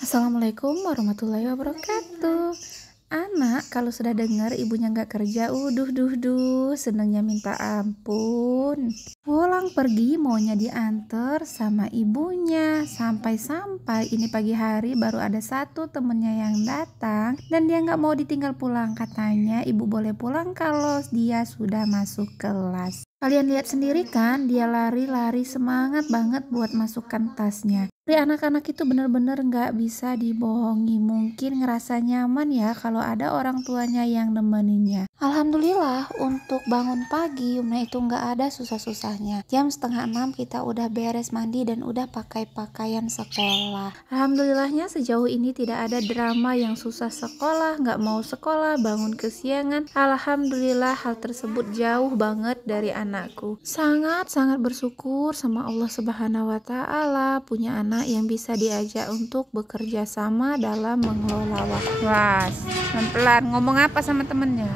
Assalamualaikum warahmatullahi wabarakatuh. Anak kalau sudah dengar ibunya nggak kerja, senengnya minta ampun. Pulang pergi maunya diantar sama ibunya. Sampai-sampai ini pagi hari baru ada satu temennya yang datang dan dia nggak mau ditinggal pulang. Katanya ibu boleh pulang kalau dia sudah masuk kelas. Kalian lihat sendiri kan, dia lari-lari semangat banget buat masukkan tasnya. Tapi anak-anak itu benar-benar nggak bisa dibohongi. Mungkin ngerasa nyaman ya kalau ada orang tuanya yang nemeninnya. Alhamdulillah untuk bangun pagi Yumna itu nggak ada susah-susahnya. Jam 5:30 kita udah beres mandi dan udah pakai pakaian sekolah. Alhamdulillahnya sejauh ini tidak ada drama yang susah sekolah, nggak mau sekolah, bangun kesiangan. Alhamdulillah hal tersebut jauh banget dari anakku. Sangat-sangat bersyukur sama Allah Subhanahu wa Ta'ala punya anak yang bisa diajak untuk bekerja sama dalam mengelola waktu. Was, pelan-pelan ngomong apa sama temennya?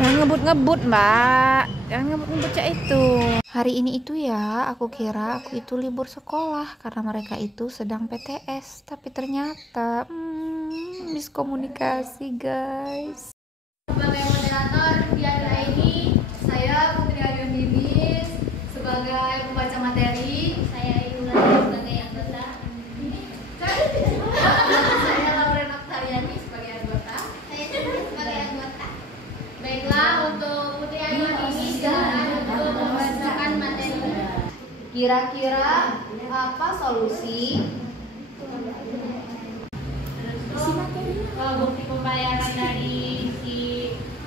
Jangan ngebut-ngebut mbak, jangan ngebut-ngebut cak itu. Hari ini itu ya aku kira aku itu libur sekolah karena mereka itu sedang PTS, tapi ternyata miskomunikasi guys. Sebagai moderator di acara ini, saya Putri Ayu Bibis sebagai pembaca materi, saya Ibu Lani sebagai anggota. Saya Lauren Oktariani sebagai anggota. Saya juga sebagai anggota. Baiklah, untuk Putri Ayu ini silakan untuk membacakan materi. Kira-kira apa solusi bukti pembayaran dari si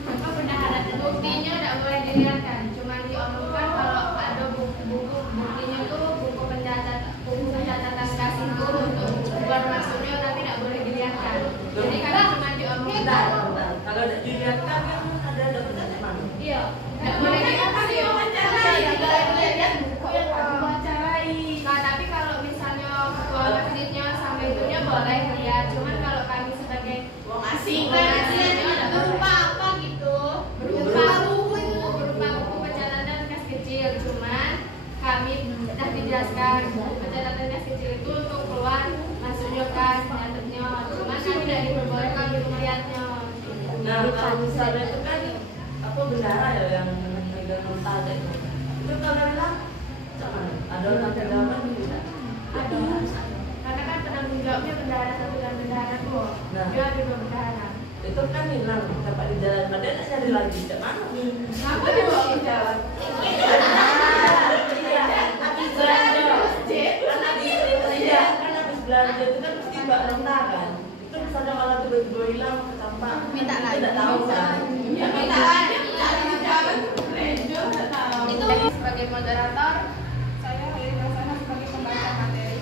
bendahara itu? Buktinya tidak boleh dilihatkan, cuma diomongkan kalau ada buktinya tuh buku pencatatan kas itu untuk buat masuknya, tapi tidak boleh dilihatkan. Jadi karena cuma diomongkan. Kalau tidak dilihatkan kan ada dapat mana? Iya, tidak boleh dilihatkan. Tidak boleh dilihat buku yang diwawancarai. Nah, tapi kalau misalnya ketua masjidnya sampai itunya boleh lihat, cuman kalau kami sebagai asing berupa apa gitu, berupa buku pencatatan kas kecil, cuman kami sudah dijelaskan buku pencatatan kas kecil itu untuk keluar masuknya kas nyatetnya, cuman kami tidak diperbolehkan untuk melihatnya. Nah, kalau misalnya itu kan apa bendahara ya yang megang nota itu kalau bilang cuman ada orang pegangan gitu. Ada, karena kan penanggung jawabnya bendahara satu dan bendahara dua. Nah. Dia ada dua bendahara. Itu kan hilang dapat di jalan padahal tak cari lagi ke mana? Apa dibawa ke jalan? Habis belanja. Kan habis belanja itu kan mesti mbak nota kan. Itu misalnya malah tiba-tiba hilang ke sampah. Minta lagi. Tidak tahu kan? Ya minta lagi, cari di jalan. Rejo tidak tahu. Itu sebagai moderator, saya Lili Rasana sebagai pembaca materi.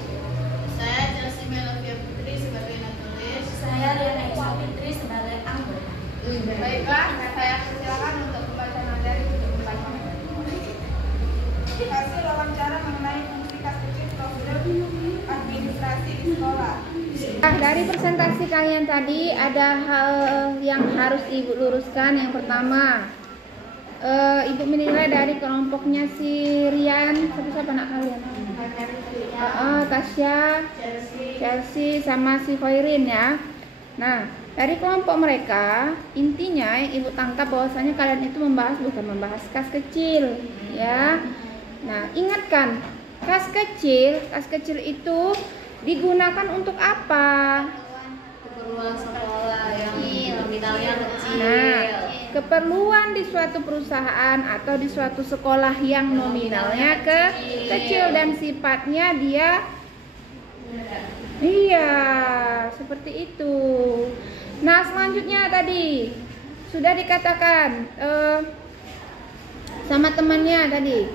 Saya Chelsea Melovia Putri sebagai penulis. Saya Liana Isa Fitri sebagai anggota. Baiklah, saya persilakan untuk pembaca materi untuk membaca materi. Hasil wawancara mengenai fungsi kas kecil prosedur administrasi di sekolah. Nah, dari presentasi kalian tadi ada hal yang harus ibu luruskan. Yang pertama, ibu menilai dari kelompoknya si Rian, siapa anak kalian? Tasya, Chelsea sama si Khairin ya. Nah, dari kelompok mereka intinya yang ibu tangkap bahwasanya kalian itu bukan membahas kas kecil ya. Nah, ingatkan kas kecil itu digunakan untuk apa? Keperluan sekolah yang nominalnya kecil. Nah, keperluan di suatu perusahaan atau di suatu sekolah yang nominalnya kecil dan sifatnya dia seperti itu. Nah, selanjutnya tadi sudah dikatakan sama temannya tadi,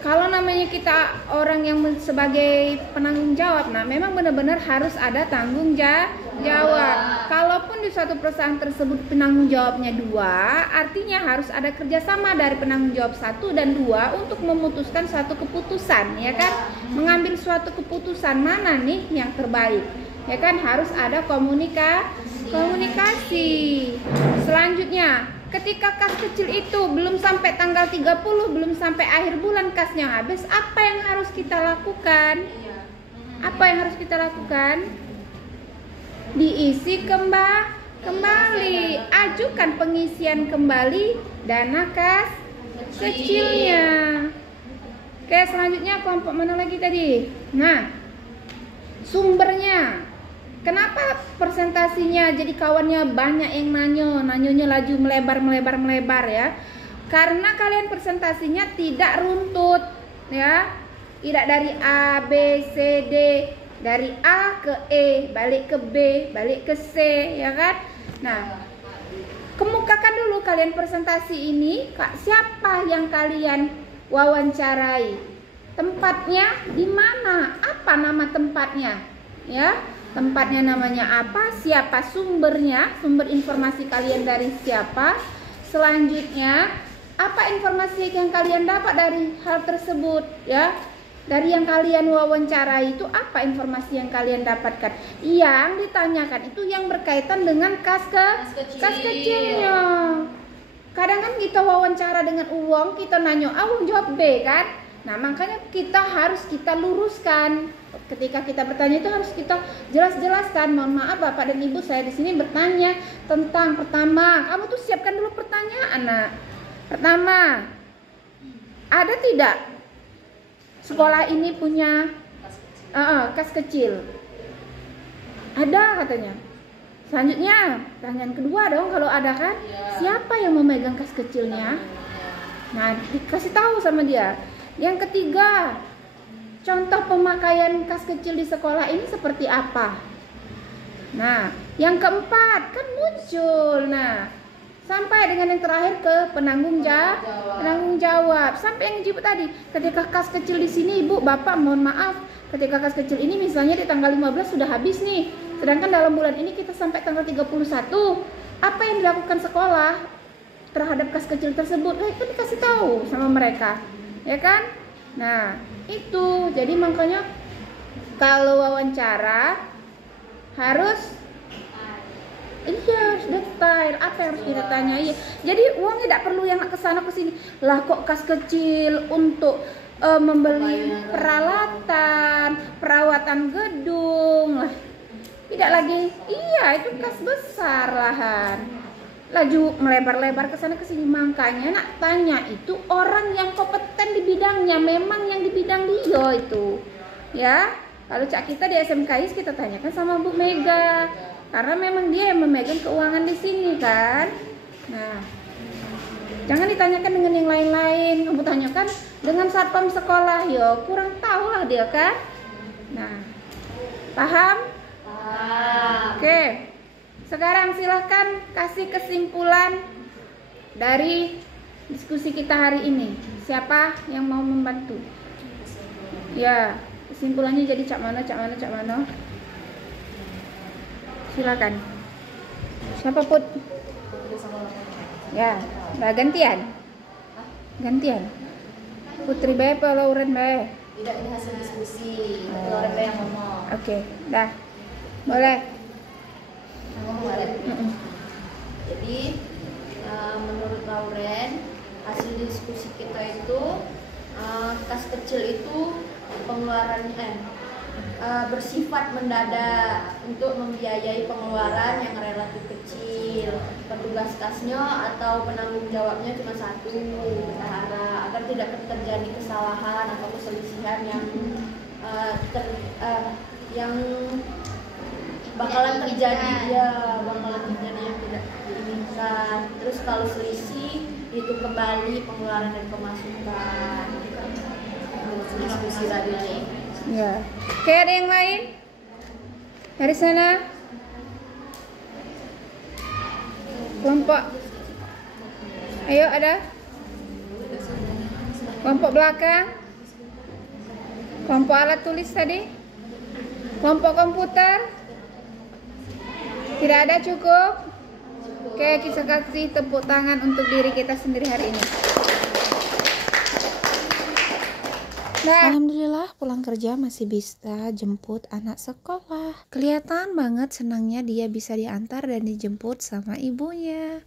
kalau namanya kita orang yang sebagai penanggung jawab, nah memang benar-benar harus ada tanggung jawab. Kalaupun di suatu perusahaan tersebut penanggung jawabnya dua, artinya harus ada kerjasama dari penanggung jawab 1 dan 2 untuk memutuskan suatu keputusan, ya kan? Mengambil suatu keputusan mana nih yang terbaik, ya kan? Harus ada komunikasi. Selanjutnya selanjutnya, ketika kas kecil itu belum sampai tanggal 30, belum sampai akhir bulan kasnya habis, apa yang harus kita lakukan? Apa yang harus kita lakukan? Diisi kembali, ajukan pengisian kembali dana kas kecilnya. Oke, selanjutnya kelompok mana lagi tadi? Nah, sumbernya. Kenapa presentasinya jadi kawannya banyak yang nanyonya laju melebar ya? Karena kalian presentasinya tidak runtut ya. Tidak dari A, B, C, D, dari A ke E, balik ke B, balik ke C, ya kan? Nah, kemukakan dulu kalian presentasi ini, siapa yang kalian wawancarai? Tempatnya di mana? Apa nama tempatnya? Ya, tempatnya namanya apa? Siapa sumbernya? Sumber informasi kalian dari siapa? Selanjutnya, apa informasi yang kalian dapat dari hal tersebut? Ya, dari yang kalian wawancarai itu apa informasi yang kalian dapatkan? Yang ditanyakan itu yang berkaitan dengan kas kecilnya. Kadang kan kita wawancara dengan uang, kita nanya A, uang jawab B kan? Nah, makanya kita luruskan. Ketika kita bertanya itu harus kita jelaskan. Mohon maaf Bapak dan Ibu, saya di sini bertanya tentang pertama, kamu tuh siapkan dulu pertanyaan, Nak. Pertama, ada tidak sekolah ini punya kas kecil? Ada katanya. Selanjutnya, pertanyaan kedua dong, kalau ada kan, siapa yang memegang kas kecilnya? Nah, dikasih tahu sama dia. Yang ketiga, contoh pemakaian kas kecil di sekolah ini seperti apa? Nah, yang keempat kan muncul. Nah, sampai dengan yang terakhir ke penanggung jawab. Sampai yang jawab tadi, ketika kas kecil di sini Ibu, Bapak mohon maaf, ketika kas kecil ini misalnya di tanggal 15 sudah habis nih. Sedangkan dalam bulan ini kita sampai tanggal 31. Apa yang dilakukan sekolah terhadap kas kecil tersebut? Itu dikasih tahu sama mereka. Ya kan? Nah, itu. Jadi makanya kalau wawancara harus detail. Apa yang harus kita tanya? Iya. Jadi uangnya tidak perlu yang kesana kesini. Lah kok kas kecil untuk membeli perawatan gedung lah. Tidak lagi. Iya, itu kas besar lahan. Laju melebar-lebar ke sana ke sini. Makanya nak tanya itu orang yang kompeten di bidangnya, memang yang di bidang dia itu. Ya, kalau cak kita di SMKIS kita tanyakan sama Bu Mega, karena memang dia yang memegang keuangan di sini kan. Nah, jangan ditanyakan dengan yang lain-lain. Kamu tanyakan dengan satpam sekolah, yo kurang tahu lah dia kan. Nah, paham? Oke. Sekarang silahkan kasih kesimpulan dari diskusi kita hari ini. Siapa yang mau membantu? Ya, kesimpulannya jadi cak mana? Silakan. Siapa Put? Ya, gantian. Putri Bae apa Lauren Bae? Tidak, ini hasil diskusi. Lauren Bae yang ngomong. Oke, dah. Boleh. Jadi menurut Lauren, hasil diskusi kita itu kas kecil itu pengeluarannya bersifat mendadak untuk membiayai pengeluaran yang relatif kecil. Petugas kasnya atau penanggung jawabnya cuma satu, bendahara, agar tidak terjadi kesalahan atau keselisihan yang bakalan terjadi yang tidak diinginkan. Terus kalau selisih itu kembali pengeluaran dan pemasukan. Diskusi tadi nih. Ya. Oke, ada yang lain? Dari sana. Kelompok. Ayo, ada? Kelompok belakang. Kelompok alat tulis tadi. Kelompok komputer. Tidak ada, cukup? Oke, kita kasih tepuk tangan untuk diri kita sendiri hari ini. Nah, alhamdulillah pulang kerja masih bisa jemput anak sekolah. Kelihatan banget senangnya dia bisa diantar dan dijemput sama ibunya.